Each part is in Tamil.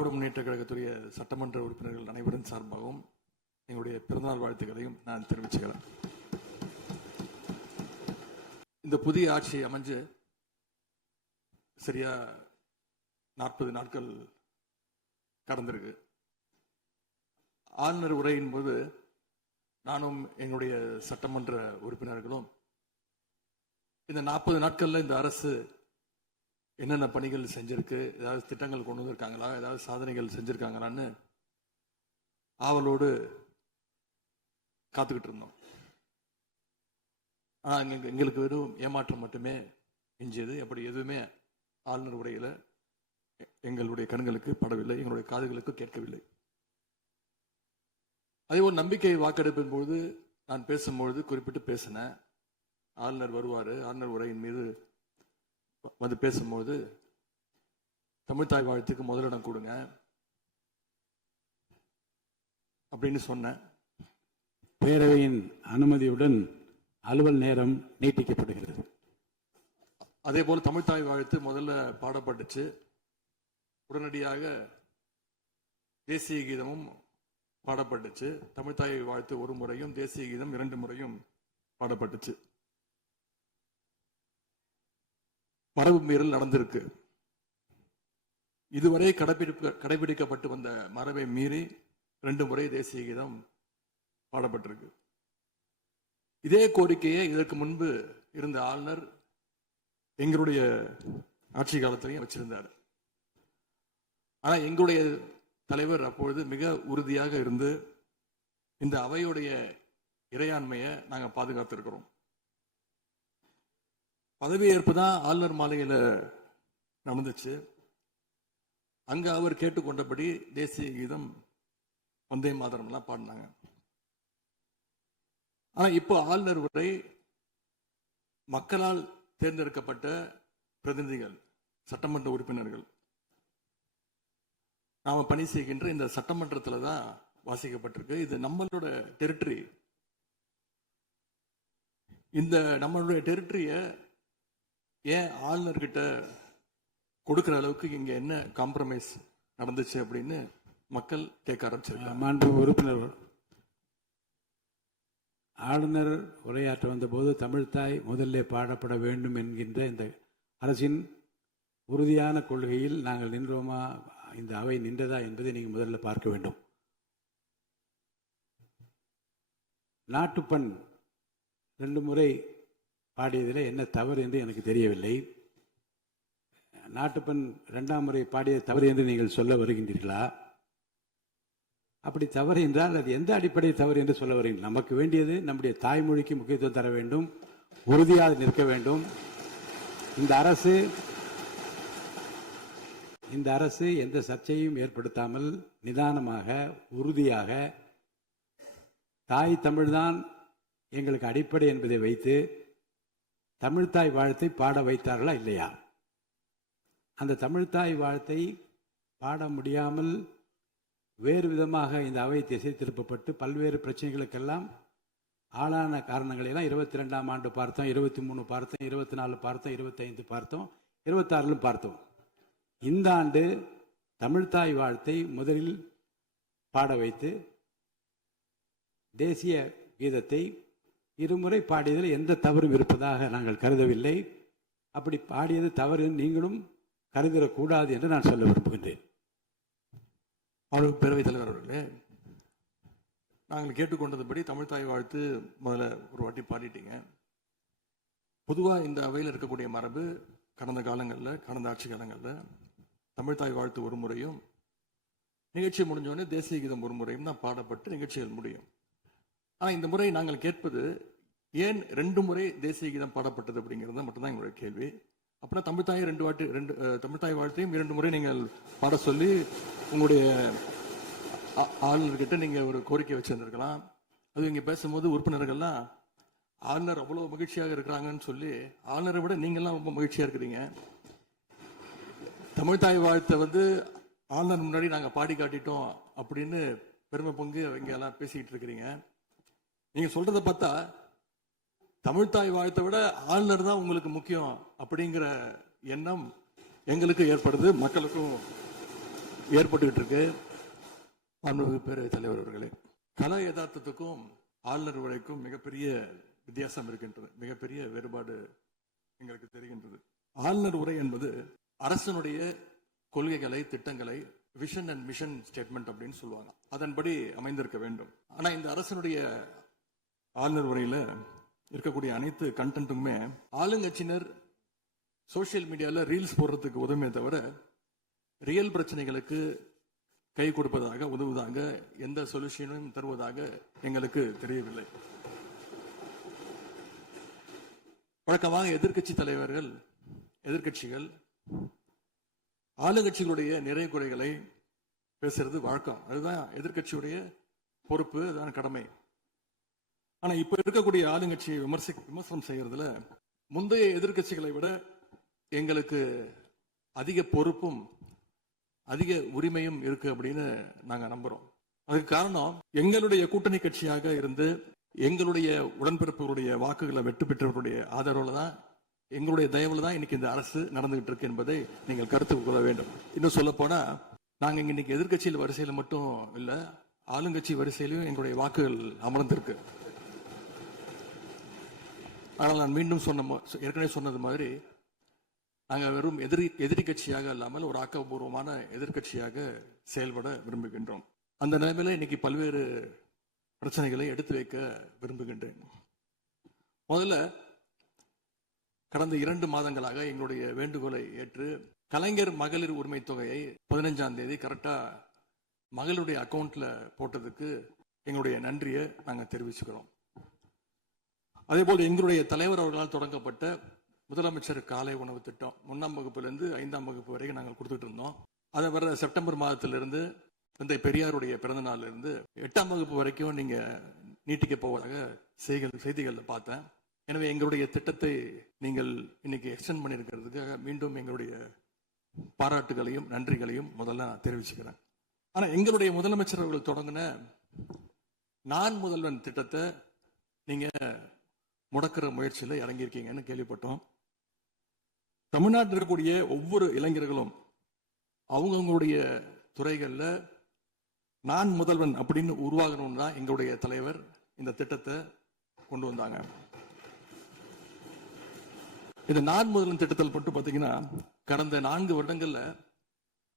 திராவிட முன்னேற்ற கழகத்துடைய சட்டமன்ற உறுப்பினர்கள் அனைவரின் சார்பாகவும் எங்களுடைய பிறந்தநாள் வாழ்த்துக்களையும் நான் தெரிவிச்சுக்கிறேன். இந்த புதிய ஆட்சி அமைஞ்சு சரியா 40 நாட்கள் கடந்திருக்கு. ஆளுநர் உரையின் போது நானும் எங்களுடைய சட்டமன்ற உறுப்பினர்களும் இந்த 40 நாட்கள்ல இந்த அரசு என்னென்ன பணிகள் செஞ்சிருக்கு, ஏதாவது திட்டங்கள் கொண்டு வந்திருக்காங்களா, ஏதாவது சாதனைகள் செஞ்சிருக்காங்களான்னு ஆவலோடு காத்துக்கிட்டு இருந்தோம். எங்களுக்கு வெறும் ஏமாற்றம் மட்டுமே எஞ்சியது. அப்படி எதுவுமே ஆளுநர் உரையில எங்களுடைய கண்களுக்கு படவில்லை, எங்களுடைய காதுகளுக்கு கேட்கவில்லை. அதே ஒரு நம்பிக்கை வாக்கெடுப்பின் போது நான் பேசும்பொழுது குறிப்பிட்டு பேசினேன். ஆளுநர் வருவாரு, ஆளுநர் உரையின் மீது வந்து பேசும்போது தமிழ்தாய் வாழ்த்துக்கு முதலிடம் கொடுங்க அப்படின்னு சொன்னேன். பேரவையின் அனுமதியுடன் அலுவல் நேரம் நீட்டிக்கப்படுகிறது. அதே போல தமிழ்தாய் வாழ்த்து முதல்ல பாடப்பட்டுச்சு. உடனடியாக தேசிய கீதமும் பாடப்பட்டுச்சு. தமிழ்தாய் வாழ்த்து ஒரு முறையும் தேசிய கீதம் 2 முறையும் பாடப்பட்டுச்சு. மரபு மீறல் நடந்திருக்கு. இதுவரை கடைபிடிக்கப்பட்டு வந்த மரபை மீறி 2 முறை தேசிய கீதம் பாடப்பட்டிருக்கு. இதே கோரிக்கையை இதற்கு முன்பு இருந்த ஆளுநர் எங்களுடைய ஆட்சி காலத்திலையும் வச்சிருந்தார். ஆனா எங்களுடைய தலைவர் அப்பொழுது மிக உறுதியாக இருந்து இந்த அவையுடைய இறையாண்மையை நாங்க பாதுகாத்திருக்கிறோம். பதவியேற்பு தான் ஆளுநர் மாளிகையில நடந்துச்சு. அங்க அவர் கேட்டுக்கொண்டபடி தேசிய கீதம் வந்தே மாதரம் எல்லாம் பாடினாங்க. ஆனா இப்போ ஆளுநர் உரை மக்களால் தேர்ந்தெடுக்கப்பட்ட பிரதிநிதிகள், சட்டமன்ற உறுப்பினர்கள் நாம பணி செய்கின்ற இந்த சட்டமன்றத்தில் தான் வாசிக்கப்பட்டிருக்கு. இது நம்மளோட டெரிட்டரி. இந்த நம்மளுடைய டெரிட்டரிய ஏன் ஆளுநர்கிட்ட கொடுக்கிற அளவுக்கு இங்க என்ன காம்ப்ரமைஸ் நடந்துச்சு அப்படின்னு மக்கள் கேட்க ஆரம்பிச்சிருக்காங்க. மாண்பு உறுப்பினர், ஆளுநர் உரையாற்ற வந்தபோது தமிழ்தாய் முதல்ல பாடப்பட வேண்டும் என்கின்ற இந்த அரசின் உறுதியான கொள்கையில் நாங்கள் நின்றோமா, இந்த அவை நின்றதா என்பதை நீங்கள் முதல்ல பார்க்க வேண்டும். நாட்டுப்பண் 2 முறை பாடியதில் என்ன தவறு என்று எனக்கு தெரியவில்லை. நாட்டுப்பண் 2ஆம் முறை பாடியது தவறு என்று நீங்கள் சொல்ல வருகின்றீர்களா? அப்படி தவறு என்றால் அது எந்த அடிப்படையில் தவறு என்று சொல்ல வருகிறீர்கள்? நமக்கு வேண்டியது நம்முடைய தாய்மொழிக்கு முக்கியத்துவம் தர வேண்டும், உறுதியாக நிற்க வேண்டும். இந்த அரசு எந்த சர்ச்சையும் ஏற்படுத்தாமல் நிதானமாக உறுதியாக தாய் தமிழ்தான் எங்களுக்கு அடிப்படை என்பதை வைத்து தமிழ்தாய் வாழ்த்தை பாட வைத்தார்களா இல்லையா? அந்த தமிழ்தாய் வாழ்த்தை பாட முடியாமல் வேறு விதமாக இந்த அவை திசை திருப்பப்பட்டு பல்வேறு பிரச்சனைகளுக்கெல்லாம் ஆளான காரணங்களெல்லாம் 22ஆம் ஆண்டு பார்த்தோம், 23 பார்த்தோம், 24 பார்த்தோம், 25 பார்த்தோம், 26 பார்த்தோம். இந்த ஆண்டு தமிழ்தாய் வாழ்த்தை முதலில் பாட வைத்து தேசிய கீதத்தை 2 முறை பாடியதில் எந்த தவறும் இருப்பதாக நாங்கள் கருதவில்லை. அப்படி பாடியது தவறு நீங்களும் கருதிடக்கூடாது என்று நான் சொல்ல விரும்புகின்றேன். பேரவைத் தலைவர் அவர்களே, நாங்கள் கேட்டுக்கொண்டதுபடி தமிழ்தாய் வாழ்த்து முதல்ல ஒரு வாட்டி பாடிட்டீங்க. பொதுவாக இந்த அவையில் இருக்கக்கூடிய மரபு கடந்த காலங்களில், கடந்த ஆட்சி காலங்களில் தமிழ்தாய் வாழ்த்து ஒரு முறையும் நிகழ்ச்சி முடிஞ்சோடனே தேசிய கீதம் ஒரு முறையும் தான் பாடப்பட்டு நிகழ்ச்சிகள் முடியும். ஆனால் இந்த முறை நாங்கள் கேட்பது ஏன் 2 முறை தேசிய கீதம் பாடப்பட்டது அப்படிங்கிறது மட்டும்தான் எங்களுடைய கேள்வி. அப்படின்னா தமிழ்தாயை 2 வாட்டி தமிழ்தாய் வாழ்த்தையும் 2 முறை நீங்கள் பாட சொல்லி உங்களுடைய ஆளுநர்கிட்ட நீங்க ஒரு கோரிக்கை வச்சிருந்திருக்கலாம். அது இங்க பேசும்போது உறுப்பினர்கள்லாம் ஆளுநர் அவ்வளவு மகிழ்ச்சியாக இருக்கிறாங்கன்னு சொல்லி ஆளுநரை விட நீங்கெல்லாம் ரொம்ப மகிழ்ச்சியா இருக்கிறீங்க. தமிழ்தாய் வாழ்த்தை ஆளுநர் முன்னாடி நாங்க பாடி காட்டிட்டோம் அப்படின்னு பெருமை பொங்கு இங்க எல்லாம் பேசிக்கிட்டு இருக்கிறீங்க. நீங்க சொல்றதை பார்த்தா தமிழ்தாய் வாழ்த்தை விட ஆளுநர் தான் உங்களுக்கு முக்கியம் அப்படிங்கிற எண்ணம் எங்களுக்கு ஏற்படுது, மக்களுக்கும் ஏற்பட்டுக்கிட்டு இருக்கு. மாண்புமிகு பேரவைத் தலைவர் அவர்களே, கல யதார்த்தத்துக்கும் ஆளுநர் உரைக்கும் மிகப்பெரிய வித்தியாசம் இருக்கின்றது, மிகப்பெரிய வேறுபாடு எங்களுக்கு தெரிகின்றது. ஆளுநர் உரை என்பது அரசனுடைய கொள்கைகளை, திட்டங்களை, விஷன் அண்ட் மிஷன் ஸ்டேட்மெண்ட் அப்படின்னு சொல்லுவாங்க, அதன்படி அமைந்திருக்க வேண்டும். ஆனா இந்த அரசனுடைய ஆளுநர் உரையில இருக்கக்கூடிய அனைத்து கண்டென்ட்டுமே ஆளுங்கட்சியினர் சோசியல் மீடியால ரீல்ஸ் போடுறதுக்கு உதவுமே தவிர ரியல் பிரச்சனைகளுக்கு கை கொடுப்பதாக, உதவுவதாக, எந்த சொல்யூஷனும் தருவதாக எங்களுக்கு தெரியவில்லை. வழக்கமாக எதிர்க்கட்சி தலைவர்கள், எதிர்க்கட்சிகள் ஆளுங்கட்சிகளுடைய நிறை குறைகளை பேசுறது வழக்கம். அதுதான் எதிர்க்கட்சியுடைய பொறுப்பு, அதுதான் கடமை. ஆனா இப்ப இருக்கக்கூடிய ஆளுங்கட்சியை விமர்சனம் செய்யறதுல முந்தைய எதிர்க்கட்சிகளை விட எங்களுக்கு அதிக பொறுப்பும் அதிக உரிமையும் இருக்கு அப்படின்னு நாங்க நம்புறோம். அதுக்கு காரணம், எங்களுடைய கூட்டணி கட்சியாக இருந்து எங்களுடைய உடன்பிறப்புகளுடைய வாக்குகளை வெற்றி பெற்றவர்களுடைய ஆதரவுல தான், எங்களுடைய தயவுல தான் இன்னைக்கு இந்த அரசு நடந்துகிட்டு இருக்கு என்பதை நீங்கள் கருத்துக் கொள்ள வேண்டும். இன்னும் சொல்ல போனா, நாங்க இன்னைக்கு எதிர்கட்சியில் வரிசையில் மட்டும் இல்ல, ஆளுங்கட்சி வரிசையிலும் எங்களுடைய வாக்குகள் அமர்ந்திருக்கு. ஆனால் நான் மீண்டும் ஏற்கனவே சொன்னது மாதிரி, நாங்கள் வெறும் எதிரி கட்சியாக இல்லாமல் ஒரு ஆக்கப்பூர்வமான எதிர்கட்சியாக செயல்பட விரும்புகின்றோம். அந்த நிலைமையில இன்னைக்கு பல்வேறு பிரச்சனைகளை எடுத்து வைக்க விரும்புகின்றேன். முதல்ல, கடந்த 2 மாதங்களாக எங்களுடைய வேண்டுகோளை ஏற்று கலைஞர் மகளிர் உரிமை தொகையை 15ஆம் தேதி கரெக்டா மகளுடைய அக்கௌண்ட்ல போட்டதுக்கு எங்களுடைய நன்றியை நாங்கள் தெரிவிச்சுக்கிறோம். அதே போல் எங்களுடைய தலைவர் அவர்களால் தொடங்கப்பட்ட முதலமைச்சர் காலை உணவு திட்டம் 1ஆம் வகுப்பிலிருந்து 5ஆம் வகுப்பு வரைக்கும் நாங்கள் கொடுத்துட்டு இருந்தோம். அதை வர செப்டம்பர் மாதத்திலிருந்து, தந்தை பெரியாருடைய பிறந்த நாள்ல இருந்து 8ஆம் வகுப்பு வரைக்கும் நீங்க நீட்டிக்க போவதாக செய்திகள்ல பார்த்தேன். எனவே எங்களுடைய திட்டத்தை நீங்கள் இன்னைக்கு எக்ஸ்டெண்ட் பண்ணியிருக்கிறதுக்காக மீண்டும் எங்களுடைய பாராட்டுகளையும் நன்றிகளையும் முதல்ல நான் தெரிவிச்சுக்கிறேன். ஆனா எங்களுடைய முதலமைச்சர் அவர்கள் தொடங்கின நான் முதல்வன் திட்டத்தை நீங்க முடக்கிற முயற்சியில இறங்கியிருக்கீங்கன்னு கேள்விப்பட்டோம். தமிழ்நாட்டில் இருக்கக்கூடிய ஒவ்வொரு இளைஞர்களும் அவங்களுடைய துறைகள்ல நான் முதல்வன் அப்படின்னு உருவாகணும்னு தான் எங்களுடைய தலைவர் இந்த திட்டத்தை கொண்டு வந்தாங்க. இந்த நான் முதல்வன் திட்டத்தில் மட்டும் பாத்தீங்கன்னா, கடந்த 4 வருடங்கள்ல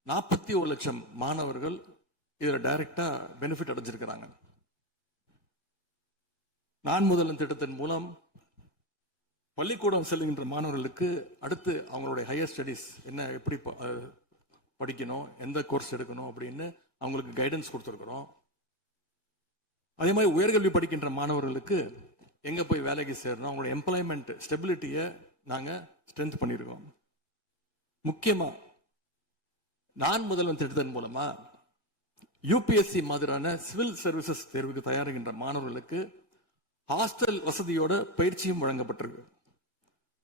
41 லட்சம் மாணவர்கள் இதுல டைரக்டா பெனிஃபிட் அடைஞ்சிருக்கிறாங்க. நான் முதல்வன் திட்டத்தின் மூலம் பள்ளிக்கூடம் செல்லுகின்ற மாணவர்களுக்கு அடுத்து அவங்களுடைய ஹையர் ஸ்டடீஸ் என்ன, எப்படி படிக்கணும், எந்த கோர்ஸ் எடுக்கணும் அப்படின்னு அவங்களுக்கு கைடன்ஸ் கொடுத்துருக்கிறோம். அதே மாதிரி உயர்கல்வி படிக்கின்ற மாணவர்களுக்கு எங்க போய் வேலைக்கு சேரணும், அவங்களுடைய எம்ப்ளாய்மெண்ட் ஸ்டெபிலிட்டியை நாங்க ஸ்ட்ரென்த் பண்ணியிருக்கோம். முக்கியமா நான் முதல்வன் திட்டத்தின் மூலமா யூபிஎஸ்சி மாதிரியான சிவில் சர்வீசஸ் தேர்வுக்கு தயாரிக்கின்ற மாணவர்களுக்கு ஹாஸ்டல் வசதியோட பயிற்சியும் வழங்கப்பட்டிருக்கு.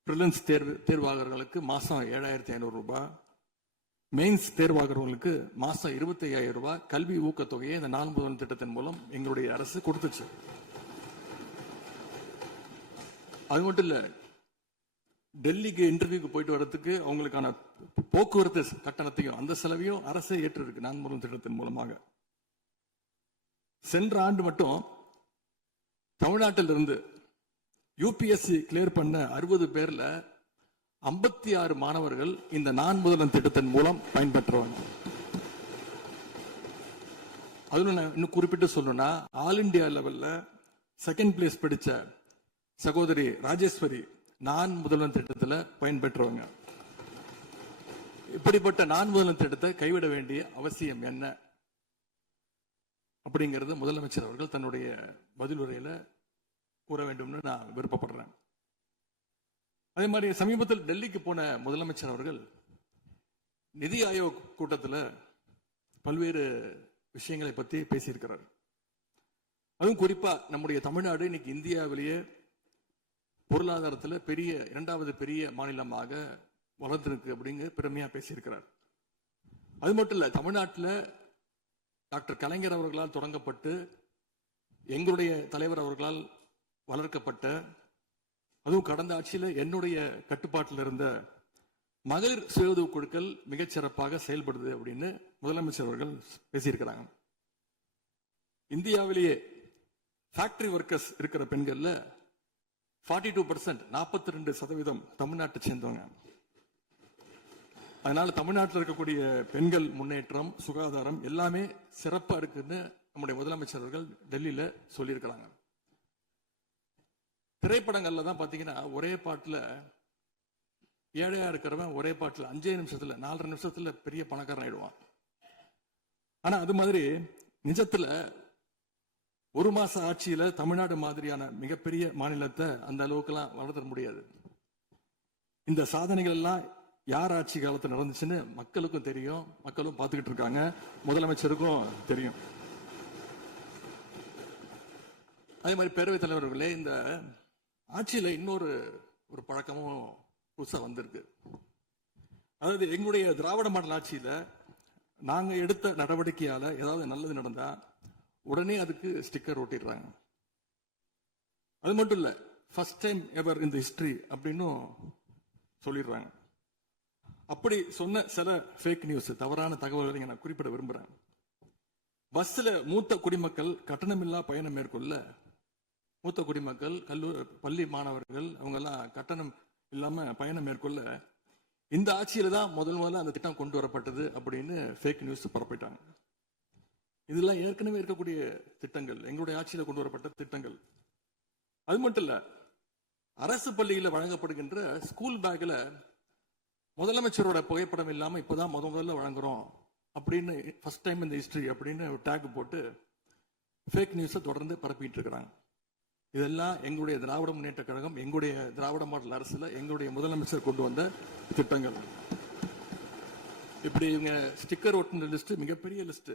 பிரிலிம்ஸ் தேர்வாளர்களுக்கு மாசம் 7,500 ரூபாய், மெயின்ஸ் தேர்வாளர்களுக்கு மாசம் 25,000 ரூபாய் கல்வி ஊக்கத்தொகையை இந்த நான் முதல்வன் திட்டத்தின் மூலம் எங்களுடைய அரசு கொடுத்துச்சு. அது மட்டும் இல்ல, டெல்லிக்கு இன்டர்வியூக்கு போயிட்டு வர்றதுக்கு அவங்களுக்கான போக்குவரத்து கட்டணத்தையும் அந்த செலவையும் அரசு ஏற்று இருக்கு நான் முதல்வன் திட்டத்தின் மூலமாக. சென்ற ஆண்டு மட்டும் தமிழ்நாட்டில் இருந்து யூபிஎஸ்சி கிளியர் பண்ண 60 பேர்ல 56 மாணவர்கள் இந்த நான் முதல்வன் திட்டத்தின் மூலம் பயன்பெற்றவங்க. அதுல இன்னும் குறிப்பிட்டு சொல்லணும்னா, ஆல் இண்டியா லெவல்ல 2nd பிளேஸ் படிச்ச சகோதரி ராஜேஸ்வரி நான் முதல்வன் திட்டத்துல பயன்பெற்றவங்க. இப்படிப்பட்ட நான் முதல்வன் திட்டத்தை கைவிட வேண்டிய அவசியம் என்ன அப்படிங்கிறது முதலமைச்சர் அவர்கள் தன்னுடைய பதிலுரையில கூற வேண்டும்னு நான் விருப்பப்படுறேன். அதே மாதிரி சமீபத்தில் டெல்லிக்கு போன முதலமைச்சர் அவர்கள் நிதி ஆயோக் கூட்டத்தில் பல்வேறு விஷயங்களை பத்தி பேசியிருக்கிறார். அதுவும் குறிப்பா நம்முடைய தமிழ்நாடு இன்னைக்கு இந்தியாவிலேயே பொருளாதாரத்தில் 2வது பெரிய மாநிலமாக வளர்ந்திருக்கு அப்படிங்க பெருமையா பேசியிருக்கிறார். அது மட்டும் இல்ல, தமிழ்நாட்டில் டாக்டர் கலைஞர் அவர்களால் தொடங்கப்பட்டு எங்களுடைய தலைவர் அவர்களால் வளர்க்கப்பட்ட, அதுவும் கடந்த ஆட்சியில் என்னுடைய கட்டுப்பாட்டில் இருந்த மகளிர் சுய உதவி குழுக்கள் மிகச்சிறப்பாக செயல்படுது அப்படின்னு முதலமைச்சர் அவர்கள் பேசியிருக்கிறாங்க. இந்தியாவிலேயே ஃபேக்டரி ஒர்க்கர்ஸ் இருக்கிற பெண்கள்ல 42%, 42% தமிழ்நாட்டை சேர்ந்தவங்க. அதனால தமிழ்நாட்டில் இருக்கக்கூடிய பெண்கள் முன்னேற்றம், சுகாதாரம் எல்லாமே சிறப்பா இருக்குன்னு நம்முடைய முதலமைச்சர் அவர்கள் டெல்லியில சொல்லியிருக்கிறாங்க. திரைப்படங்கள்ல தான் பாத்தீங்கன்னா ஒரே பாட்டுல ஏழையா இருக்கிறவன் ஒரே பாட்டுல 5 நிமிஷத்துல 4 நிமிஷத்துல பெரிய பணக்காரன் ஆயிடுவான். ஆனா அது மாதிரி நிஜத்துல ஒரு மாச ஆட்சியில தமிழ்நாடு மாதிரியான மிகப்பெரிய மாநிலத்தை அந்த அளவுக்குலாம் வளர்த்த முடியாது. இந்த சாதனைகள் எல்லாம் யார் ஆட்சி காலத்தில் நடந்துச்சுன்னு மக்களுக்கும் தெரியும், மக்களும் பார்த்துக்கிட்டு இருக்காங்க, முதலமைச்சருக்கும் தெரியும். அதே மாதிரி பேரவைத் தலைவர்களே, இந்த ஆட்சியில இன்னொரு பழக்கமும் புதுசா வந்திருக்கு. அதாவது எங்களுடைய திராவிட மாடல் ஆட்சியில நாங்க எடுத்த நடவடிக்கையால ஏதாவது நல்லது நடந்தா உடனே அதுக்கு ஸ்டிக்கர் ஒட்டிடுறாங்க. அது மட்டும் இல்ல, ஃபர்ஸ்ட் டைம் எவர் இந்த ஹிஸ்டரி அப்படின்னு சொல்லிடுறாங்க. அப்படி சொன்ன சில ஃபேக் நியூஸ், தவறான தகவல்களை நான் குறிப்பிட விரும்புறேன். பஸ்ல மூத்த குடிமக்கள் கட்டணமில்லா பயணம் மேற்கொள்ள, மூத்த குடிமக்கள், பள்ளி மாணவர்கள் அவங்க எல்லாம் கட்டணம் இல்லாம பயணம் மேற்கொள்ள இந்த ஆட்சியில தான் முதல்ல அந்த திட்டம் கொண்டு வரப்பட்டது அப்படின்னு ஃபேக் நியூஸ் பரப்பிட்டாங்க. இதெல்லாம் ஏற்கனவே இருக்கக்கூடிய திட்டங்கள், எங்களுடைய ஆட்சியில கொண்டு வரப்பட்ட திட்டங்கள். அது மட்டும் இல்ல, அரசு பள்ளியில வழங்கப்படுகின்ற ஸ்கூல் பேக்ல முதலமைச்சரோட புகைப்படம் இல்லாம இப்பதான் முதல்ல வழங்குறோம் அப்படின்னு, ஃபர்ஸ்ட் டைம் இந்த ஹிஸ்டரி அப்படின்னு டேக் போட்டு ஃபேக் நியூஸை தொடர்ந்து பரப்பிட்டு இருக்கிறாங்க. இதெல்லாம் எங்களுடைய திராவிட முன்னேற்ற கழகம், எங்களுடைய திராவிட மாடல் அரசுல எங்களுடைய முதலமைச்சர் கொண்டு வந்த திட்டங்கள். இப்படி இவங்க ஸ்டிக்கர் ஒட்டின லிஸ்ட் மிகப்பெரிய லிஸ்ட்.